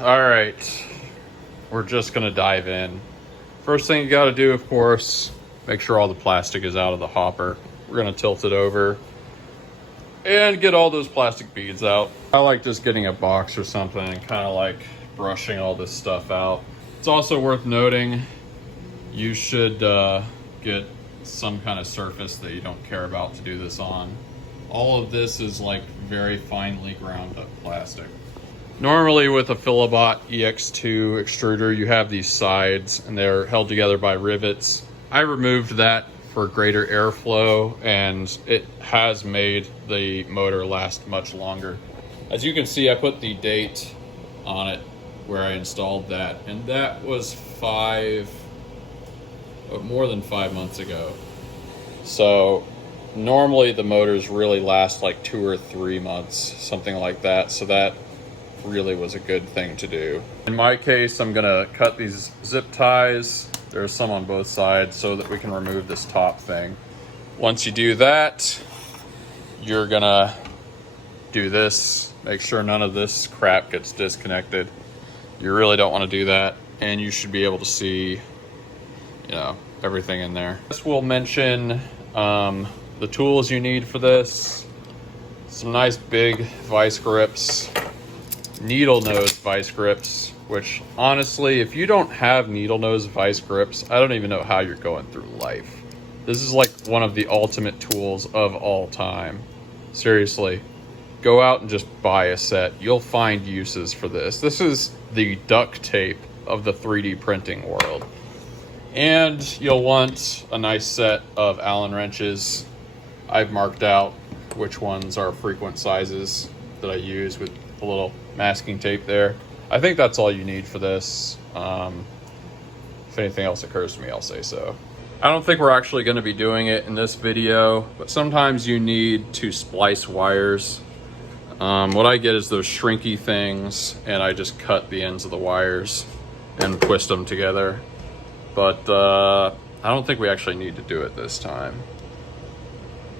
All right, we're just gonna dive in. First thing you gotta do, of course, make sure all the plastic is out of the hopper. We're gonna tilt it over and get all those plastic beads out. I like just getting a box or something and kind of like brushing all this stuff out. It's also worth noting, you should get some kind of surface that you don't care about to do this on. All of this is like very finely ground up plastic. Normally with a Filabot EX2 extruder, you have these sides and they're held together by rivets. I removed that for greater airflow, and it has made the motor last much longer. As you can see, I put the date on it where I installed that, and that was more than 5 months ago. So normally the motors really last like 2 or 3 months, something like that. So that really was a good thing to do. In my case, I'm gonna cut these zip ties. There's some on both sides so that we can remove this top thing. Once you do that, you're gonna do this. Make sure none of this crap gets disconnected. You really don't want to do that, and you should be able to see, you know, everything in there. This will mention the tools you need for this. Some nice big vice grips, needle nose vice grips, which honestly, if you don't have needle nose vice grips, I don't even know how you're going through life. This is like one of the ultimate tools of all time. Seriously, go out and just buy a set. You'll find uses for this. This is the duct tape of the 3D printing world. And you'll want a nice set of Allen wrenches. I've marked out which ones are frequent sizes that I use with a little masking tape there. I think that's all you need for this. If anything else occurs to me, I'll say so. I don't think we're actually going to be doing it in this video, but sometimes you need to splice wires. What I get is those shrinky things, and I just cut the ends of the wires and twist them together. But I don't think we actually need to do it this time.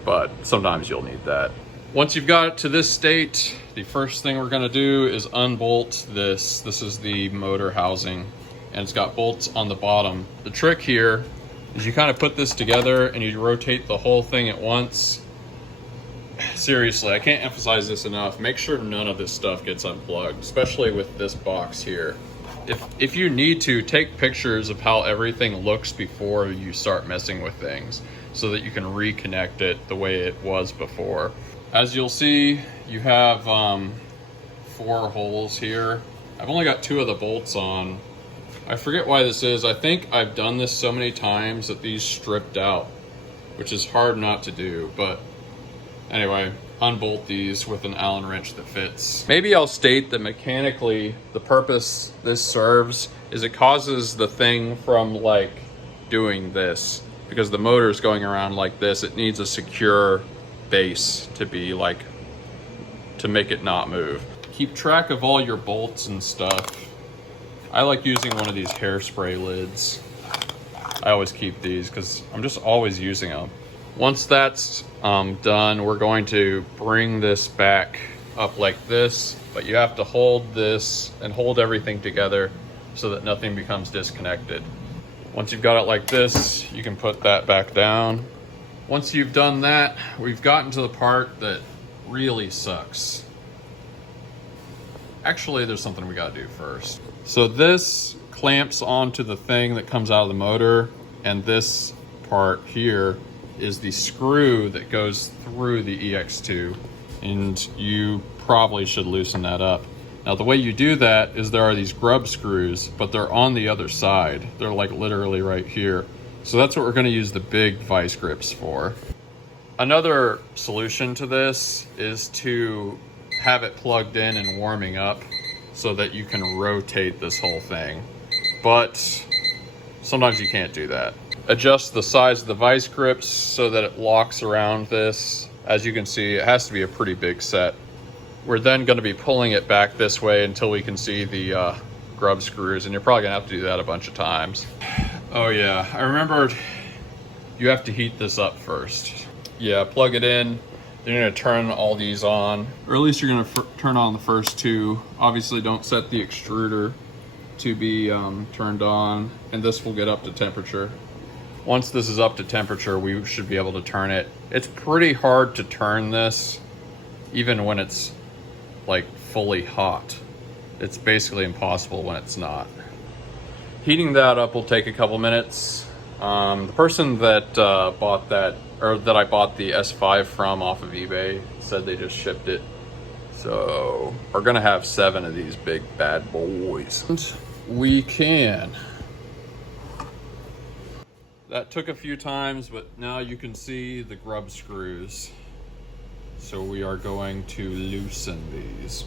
But sometimes you'll need that. Once you've got it to this state, the first thing we're gonna do is unbolt this. This is the motor housing, and it's got bolts on the bottom. The trick here is you kind of put this together and you rotate the whole thing at once. Seriously, I can't emphasize this enough. Make sure none of this stuff gets unplugged, especially with this box here. If you need to, take pictures of how everything looks before you start messing with things so that you can reconnect it the way it was before. As you'll see, you have 4 holes here. I've only got 2 of the bolts on. I forget why this is. I think I've done this so many times that these stripped out, which is hard not to do. But anyway, unbolt these with an Allen wrench that fits. Maybe I'll state that mechanically, the purpose this serves is it causes the thing from like doing this. Because the motor is going around like this, it needs a secure base to be like, to make it not move. Keep track of all your bolts and stuff. I like using one of these hairspray lids. I always keep these because I'm just always using them. Once that's done, we're going to bring this back up like this, but you have to hold this and hold everything together so that nothing becomes disconnected. Once you've got it like this, you can put that back down. Once you've done that, we've gotten to the part that really sucks. Actually, there's something we gotta do first. So this clamps onto the thing that comes out of the motor, and this part here is the screw that goes through the EX2, and you probably should loosen that up. Now the way you do that is there are these grub screws, but they're on the other side. They're like literally right here. So that's what we're gonna use the big vice grips for. Another solution to this is to have it plugged in and warming up so that you can rotate this whole thing. But sometimes you can't do that. Adjust the size of the vice grips so that it locks around this. As you can see, it has to be a pretty big set. We're then going to be pulling it back this way until we can see the grub screws, and you're probably going to have to do that a bunch of times. Oh yeah, I remembered you have to heat this up first. Yeah, plug it in, You're gonna turn all these on, or at least you're gonna turn on the first two. Obviously don't set the extruder to be turned on, and this will get up to temperature. Once this is up to temperature, we should be able to turn it. It's pretty hard to turn this, even when it's like fully hot. It's basically impossible when it's not. Heating that up will take a couple minutes. The person that bought that, or that I bought the S5 from off of eBay, said they just shipped it. So we're gonna have 7 of these big bad boys. We can. That took a few times, but now you can see the grub screws. So we are going to loosen these.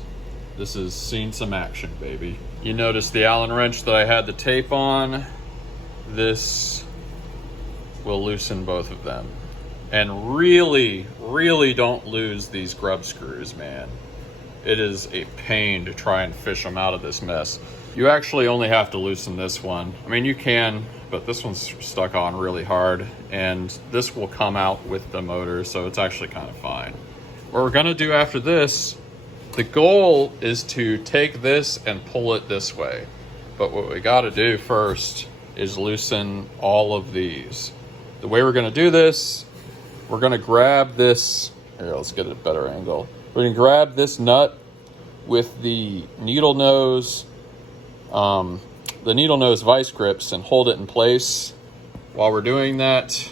This is seen some action, baby. You notice the Allen wrench that I had the tape on. This will loosen both of them. And really, really don't lose these grub screws, man. It is a pain to try and fish them out of this mess. You actually only have to loosen this one. I mean, you can, but this one's stuck on really hard, and this will come out with the motor, so it's actually kind of fine. What we're gonna do after this, the goal is to take this and pull it this way. But what we gotta do first is loosen all of these. The way we're gonna do this, we're gonna grab this, here, let's get a better angle. We're gonna grab this nut with the needle nose vice grips and hold it in place. While we're doing that,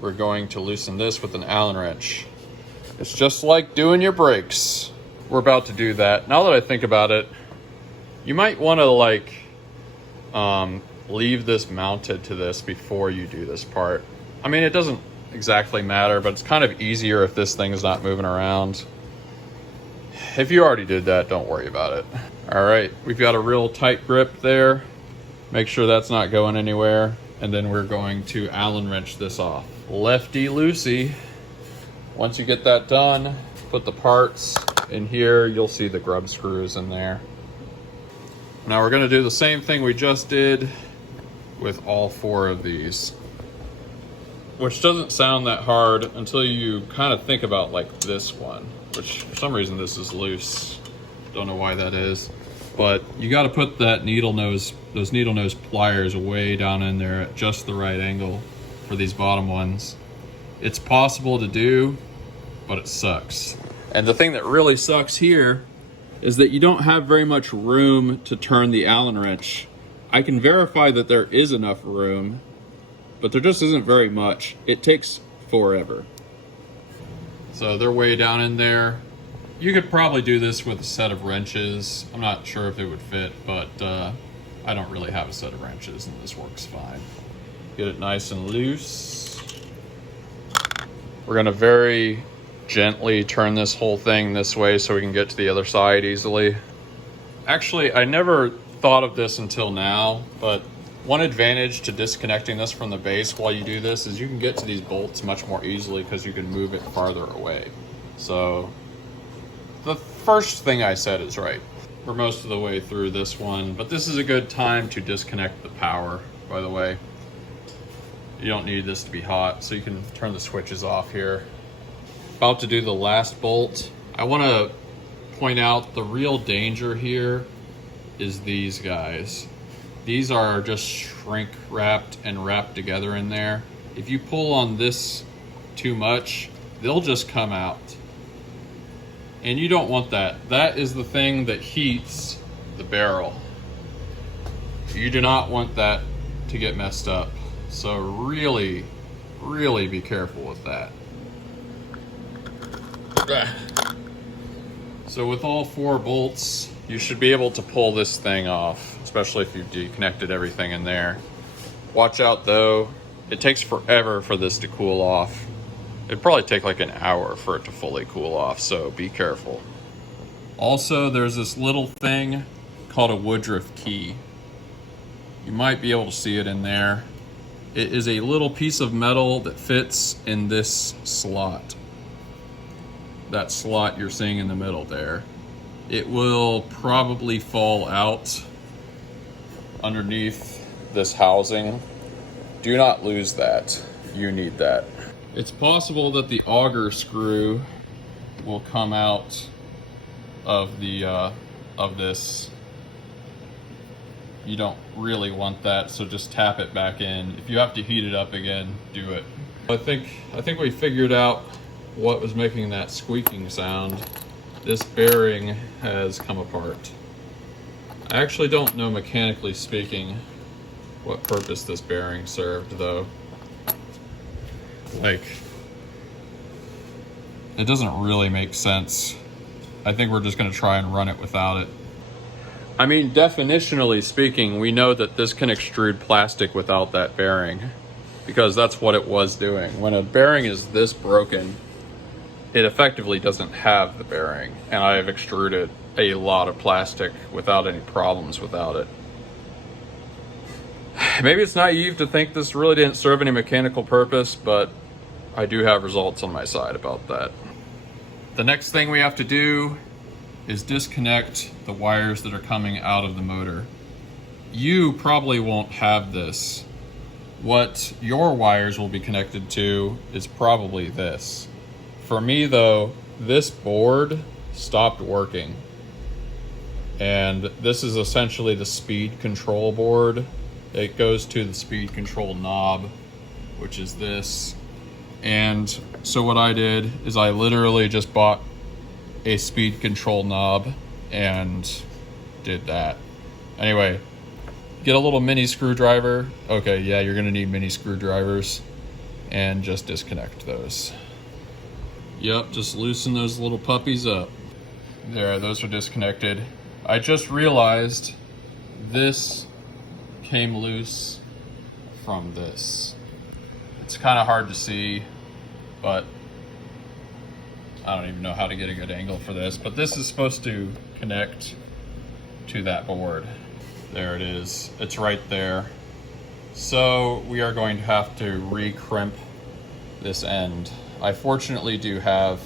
we're going to loosen this with an Allen wrench. It's just like doing your brakes. We're about to do that. Now that I think about it, you might want to like leave this mounted to this before you do this part. I mean, it doesn't exactly matter, but it's kind of easier if this thing is not moving around. If you already did that, don't worry about it. All right, we've got a real tight grip there. Make sure that's not going anywhere. And then we're going to Allen wrench this off. Lefty loosey. Once you get that done, put the parts in here. You'll see the grub screws in there. Now we're gonna do the same thing we just did with all 4 of these, which doesn't sound that hard until you kind of think about like this one, which for some reason this is loose. Don't know why that is, but you got to put that those needle nose pliers way down in there at just the right angle for these bottom ones. It's possible to do, but it sucks. And the thing that really sucks here is that you don't have very much room to turn the Allen wrench. I can verify that there is enough room, but there just isn't very much. It takes forever. So they're way down in there. You could probably do this with a set of wrenches. I'm not sure if it would fit, but I don't really have a set of wrenches and this works fine. Get it nice and loose. We're gonna very gently turn this whole thing this way so we can get to the other side easily. Actually, I never thought of this until now, but one advantage to disconnecting this from the base while you do this is you can get to these bolts much more easily because you can move it farther away. So the first thing I said is right. We're most of the way through this one, but this is a good time to disconnect the power, by the way. You don't need this to be hot, so you can turn the switches off here. About to do the last bolt. I want to point out the real danger here is these guys. These are just shrink wrapped and wrapped together in there. If you pull on this too much, they'll just come out. And you don't want that. That is the thing that heats the barrel. You do not want that to get messed up. So really, really be careful with that. So with all 4 bolts, you should be able to pull this thing off, especially if you've deconnected everything in there. Watch out though, it takes forever for this to cool off. It'd probably take like an hour for it to fully cool off, so be careful. Also, there's this little thing called a Woodruff key. You might be able to see it in there. It is a little piece of metal that fits in this slot. That slot you're seeing in the middle there. It will probably fall out underneath this housing. Do not lose that. You need that. It's possible that the auger screw will come out of the of this. You don't really want that, so just tap it back in. If you have to heat it up again, do it. I think we figured out what was making that squeaking sound. This bearing has come apart. I actually don't know, mechanically speaking, what purpose this bearing served, though. Like, it doesn't really make sense. I think we're just gonna try and run it without it. I mean, definitionally speaking, we know that this can extrude plastic without that bearing, because that's what it was doing. When a bearing is this broken, it effectively doesn't have the bearing, and I have extruded a lot of plastic without any problems without it. Maybe it's naive to think this really didn't serve any mechanical purpose, but I do have results on my side about that. The next thing we have to do is disconnect the wires that are coming out of the motor. You probably won't have this. What your wires will be connected to is probably this. For me though, this board stopped working. And this is essentially the speed control board. It goes to the speed control knob, which is this. And so what I did is I literally just bought a speed control knob and did that. Anyway, get a little mini screwdriver. Okay, yeah, you're gonna need mini screwdrivers, and just disconnect those. Yep, just loosen those little puppies up. There, those are disconnected. I just realized this came loose from this. It's kind of hard to see, but I don't even know how to get a good angle for this, but this is supposed to connect to that board. There it is. It's right there. So we are going to have to re-crimp this end. I fortunately do have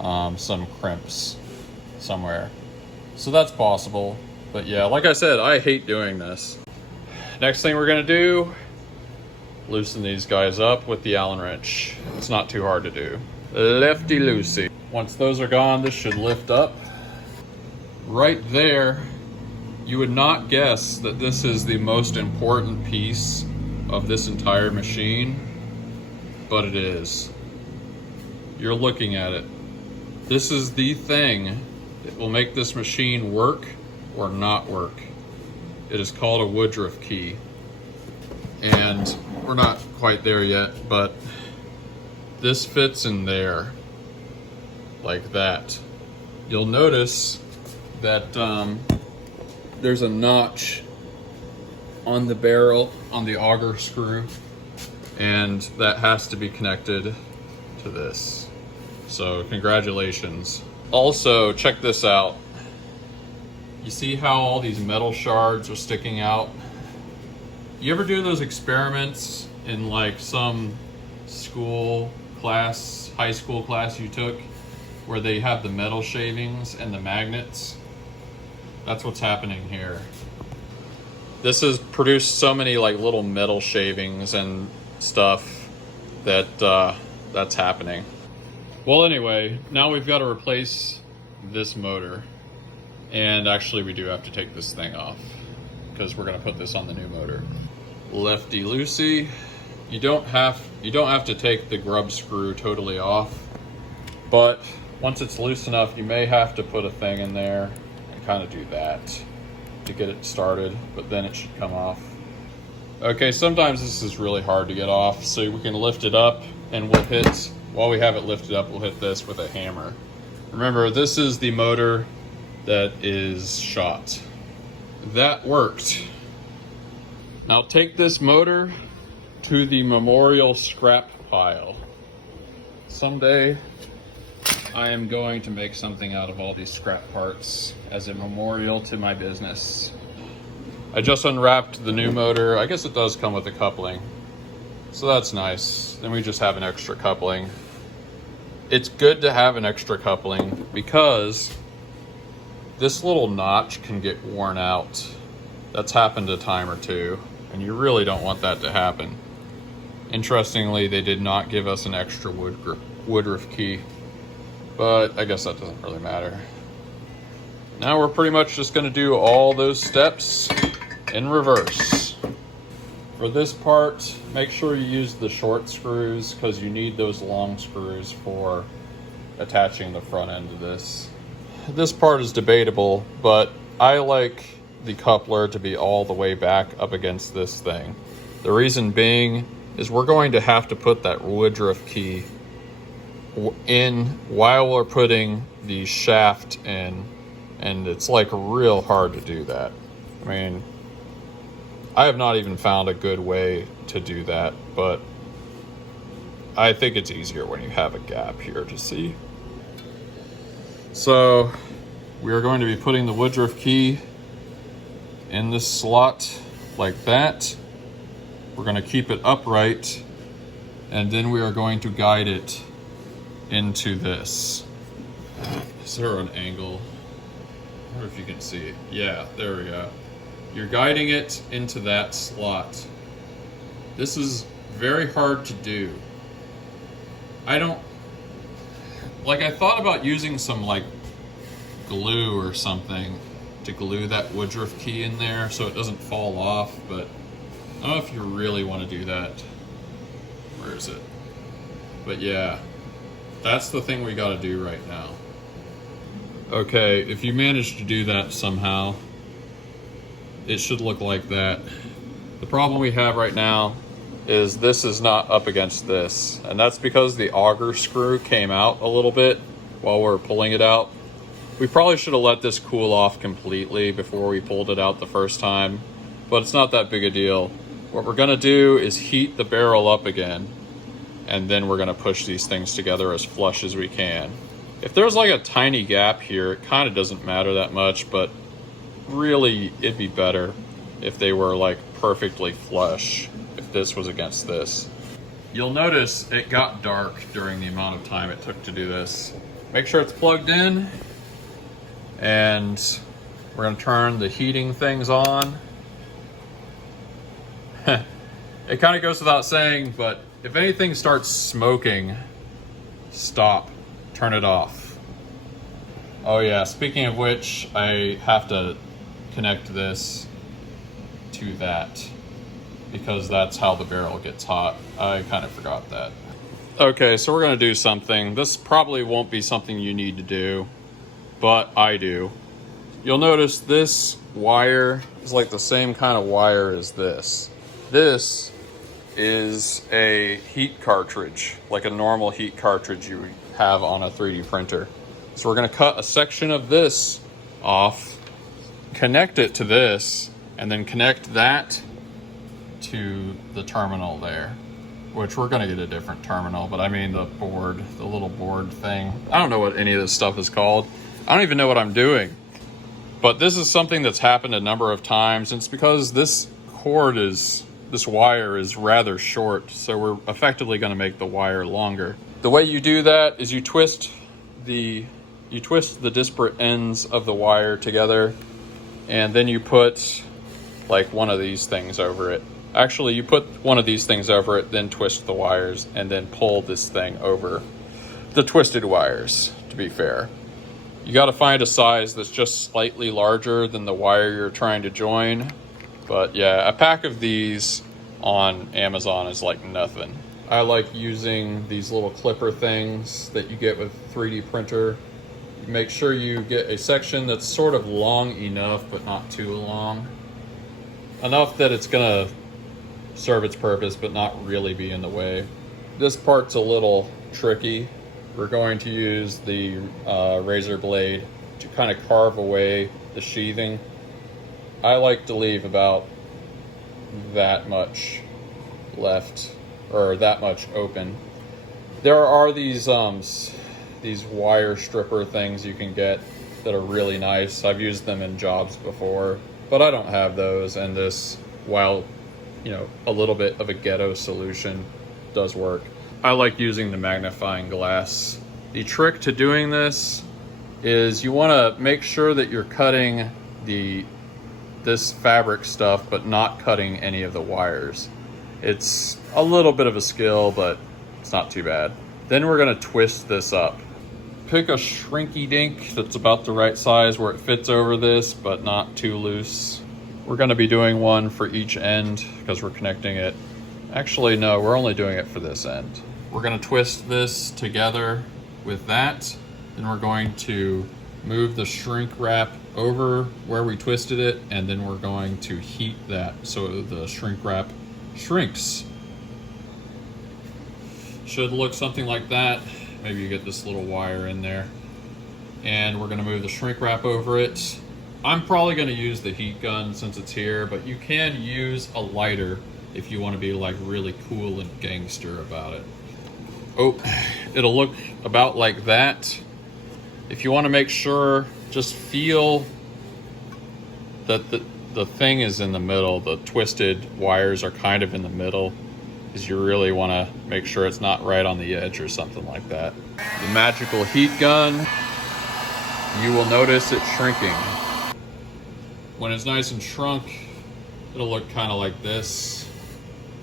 some crimps somewhere, so that's possible. But yeah, like I said, I hate doing this. Next thing we're gonna do, loosen these guys up with the Allen wrench. It's not too hard to do. Lefty loosey. Once those are gone, this should lift up. Right there, you would not guess that this is the most important piece of this entire machine, but it is. You're looking at it. This is the thing that will make this machine work or not work. It is called a Woodruff key. And we're not quite there yet, but this fits in there like that. You'll notice that there's a notch on the barrel, on the auger screw, and that has to be connected to this. So congratulations. Also, check this out. You see how all these metal shards are sticking out? You ever do those experiments in like some school class, high school class you took, where they have the metal shavings and the magnets? That's what's happening here. This has produced so many like little metal shavings and stuff that that's happening. Well, anyway, now we've got to replace this motor. And actually we do have to take this thing off because we're gonna put this on the new motor. Lefty loosey. You don't have to take the grub screw totally off, but once it's loose enough, you may have to put a thing in there and kind of do that to get it started, but then it should come off. Okay, sometimes this is really hard to get off, so we can lift it up and we'll hit, while we have it lifted up, we'll hit this with a hammer. Remember, this is the motor that is shot. That worked. Now take this motor to the memorial scrap pile. Someday I am going to make something out of all these scrap parts as a memorial to my business. I just unwrapped the new motor. I guess it does come with a coupling, so that's nice. Then we just have an extra coupling. It's good to have an extra coupling because this little notch can get worn out. That's happened a time or two, and you really don't want that to happen. Interestingly, they did not give us an extra Woodruff key, but I guess that doesn't really matter. Now we're pretty much just gonna do all those steps in reverse. For this part, make sure you use the short screws because you need those long screws for attaching the front end of this. This part is debatable, but I like the coupler to be all the way back up against this thing. The reason being is we're going to have to put that Woodruff key in while we're putting the shaft in, and it's like real hard to do that. I mean, I have not even found a good way to do that, but I think it's easier when you have a gap here to see. So we are going to be putting the Woodruff key in this slot like that. We're going to keep it upright, and then we are going to guide it into this. Is there an angle? I wonder if you can see it. Yeah, there we go. You're guiding it into that slot. This is very hard to do. I thought about using some like glue or something to glue that Woodruff key in there so it doesn't fall off, but I don't know if you really want to do that. Where is it? But yeah, that's the thing we got to do right now. Okay, if you manage to do that somehow, it should look like that. The problem we have right now is this is not up against this, and that's because the auger screw came out a little bit while we're pulling it out. We probably should have let this cool off completely before we pulled it out the first time, but it's not that big a deal. What we're gonna do is heat the barrel up again, and then we're gonna push these things together as flush as we can. If there's like a tiny gap here, it kind of doesn't matter that much, but really it'd be better if they were like perfectly flush, if this was against this. You'll notice it got dark during the amount of time it took to do this. Make sure it's plugged in, and we're gonna turn the heating things on. It kind of goes without saying, but if anything starts smoking, stop, turn it off. Oh yeah, speaking of which, I have to connect this to that because that's how the barrel gets hot. I kind of forgot that. Okay, so we're gonna do something. This probably won't be something you need to do, but I do. You'll notice this wire is like the same kind of wire as this. This is a heat cartridge, like a normal heat cartridge you have on a 3D printer. So we're gonna cut a section of this off, connect it to this, and then connect that to the terminal there, which we're gonna get a different terminal, but I mean the board, the little board thing. I don't know what any of this stuff is called. I don't even know what I'm doing. But this is something that's happened a number of times, and it's because this wire is rather short, so we're effectively going to make the wire longer. The way you do that is you twist the disparate ends of the wire together, and then you put like one of these things over it. Actually, you put one of these things over it, then twist the wires, and then pull this thing over the twisted wires, to be fair. You got to find a size that's just slightly larger than the wire you're trying to join. But yeah, a pack of these on Amazon is like nothing. I like using these little clipper things that you get with 3D printer. Make sure you get a section that's sort of long enough, but not too long. Enough that it's gonna serve its purpose, but not really be in the way. This part's a little tricky. We're going to use the razor blade to kind of carve away the sheathing. I like to leave about that much left, or that much open. There are these wire stripper things you can get that are really nice. I've used them in jobs before, but I don't have those, and this, while a little bit of a ghetto solution, does work. I like using the magnifying glass. The trick to doing this is you want to make sure that you're cutting this fabric stuff, but not cutting any of the wires. It's a little bit of a skill, but it's not too bad. Then we're gonna twist this up. Pick a shrinky dink that's about the right size where it fits over this, but not too loose. We're gonna be doing one for each end because we're connecting it. Actually, no, we're only doing it for this end. We're gonna twist this together with that. Then we're going to move the shrink wrap over where we twisted it, and then we're going to heat that so the shrink wrap shrinks. Should look something like that. Maybe you get this little wire in there. And we're gonna move the shrink wrap over it. I'm probably gonna use the heat gun since it's here, but you can use a lighter if you wanna be like really cool and gangster about it. Oh, it'll look about like that. If you wanna make sure, just feel that the thing is in the middle. The twisted wires are kind of in the middle, because you really wanna make sure it's not right on the edge or something like that. The magical heat gun, you will notice it shrinking. When it's nice and shrunk, it'll look kind of like this.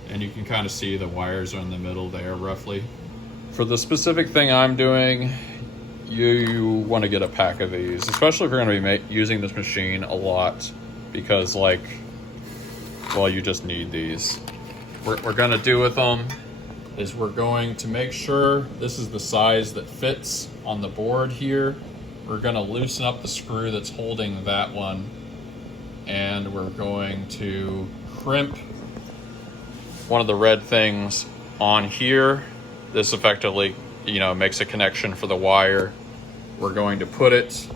And you can kind of see the wires are in the middle there roughly. For the specific thing I'm doing, you want to get a pack of these, especially if you're going to be using this machine a lot, because like, well, you just need these. What we're going to do with them is we're going to make sure this is the size that fits on the board here. We're going to loosen up the screw that's holding that one, and we're going to crimp one of the red things on here. This effectively, makes a connection for the wire. We're going to put it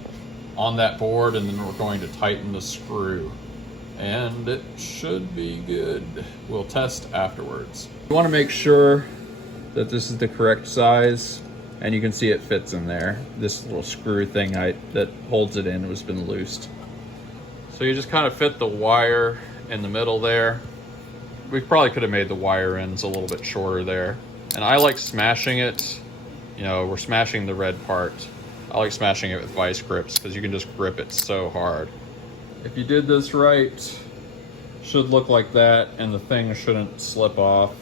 on that board, and then we're going to tighten the screw. And it should be good. We'll test afterwards. You want to make sure that this is the correct size, and you can see it fits in there. This little screw thing that holds it in has been loosed. So you just kind of fit the wire in the middle there. We probably could have made the wire ends a little bit shorter there. And I like smashing it. We're smashing the red part. I like smashing it with vice grips because you can just grip it so hard. If you did this right, should look like that, and the thing shouldn't slip off.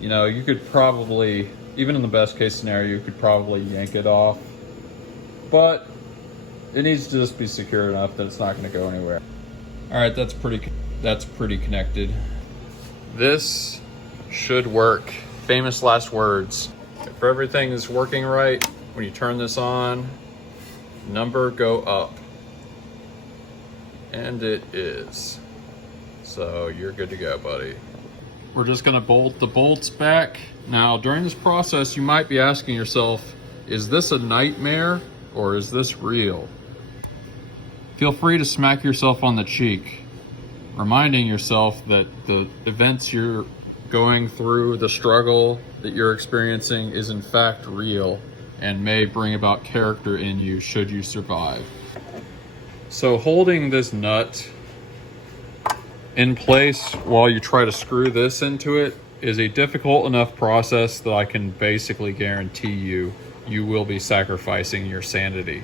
You could probably, even in the best case scenario, you could probably yank it off, but it needs to just be secure enough that it's not going to go anywhere. All right, that's pretty connected. This should work. Famous last words. If everything is working right, when you turn this on, number go up. And it is. So you're good to go, buddy. We're just gonna bolt the bolts back. Now, during this process, you might be asking yourself, is this a nightmare or is this real? Feel free to smack yourself on the cheek, reminding yourself that the events you're going through, the struggle that you're experiencing is in fact real and may bring about character in you should you survive. So holding this nut in place while you try to screw this into it is a difficult enough process that I can basically guarantee you will be sacrificing your sanity.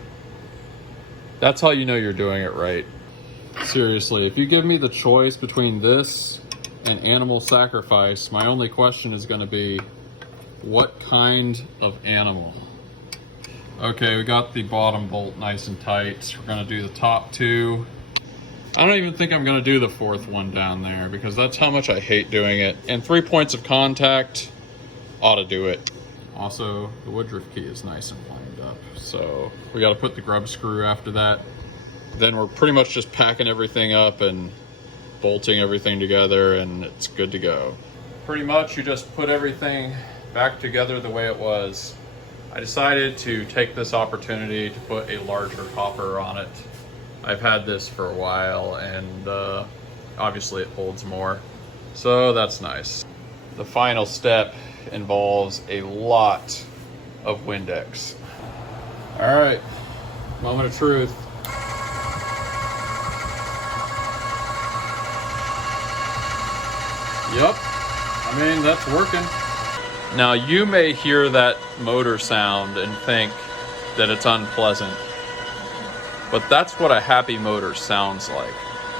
That's how you know you're doing it right. Seriously, if you give me the choice between this and animal sacrifice, my only question is going to be, what kind of animal? Okay, we got the bottom bolt nice and tight. We're going to do the top two. I don't even think I'm going to do the fourth one down there because that's how much I hate doing it. And 3 points of contact ought to do it. Also, the Woodruff key is nice and lined up. So we got to put the grub screw after that. Then we're pretty much just packing everything up and bolting everything together, and it's good to go. Pretty much you just put everything back together the way it was. I decided to take this opportunity to put a larger hopper on it. I've had this for a while, and obviously it holds more, so that's nice. The final step involves a lot of Windex. All right, moment of truth. Yep, that's working. Now you may hear that motor sound and think that it's unpleasant, but that's what a happy motor sounds like.